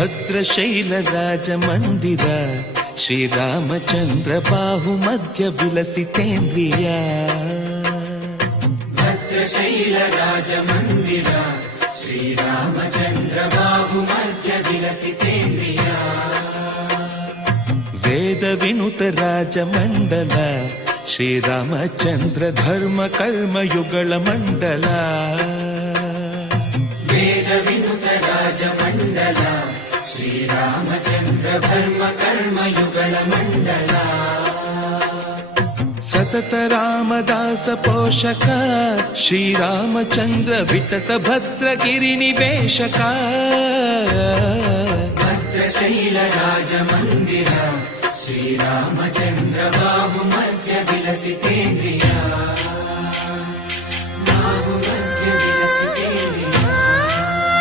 ಭದ್ರಶೈಲ ರಾಜ ಮಂದಿರ ಶ್ರೀರಾಮಚಂದ್ರ ಬಾಹು ಮಧ್ಯ ವಿಲಸಿತೇಂದ್ರಿಯ ಭದ್ರಶೈಲ ರಾಜ ಮಂದಿರ ಶ್ರೀರಾಮಚಂದ್ರ ಬಾಹು ಮಧ್ಯ ವಿಲಸಿತೇಂದ್ರಿಯ ವೇದ ವಿನುತ ರಾಜ ಮಂಡಲ ಶ್ರೀರಾಮಚಂದ್ರ ಧರ್ಮ ಕರ್ಮ ಯುಗಳ ಮಂಡಲ ವೇದ ವಿನುತ ರಾಜ ಮಂಡಲ ಶ್ರೀರಾಮಚಂದ್ರ ಧರ್ಮ ಕರ್ಮ ಯುಗಳ ಮಂಡಲ ಸತತ ರಾಮದಾಸ ಪೋಷಕ ಶ್ರೀರಾಮಚಂದ್ರ ವಿತತ ಭದ್ರಗಿರಿ ನಿವೇಶಕ ಭದ್ರಶೈಲ ರಾಜ ಮಂದಿರ ಶ್ರೀರಾಮಚಂದ್ರ ಬಾಹು ಮಧ್ಯ ವಿಲಸಿತೇಂದ್ರಿಯ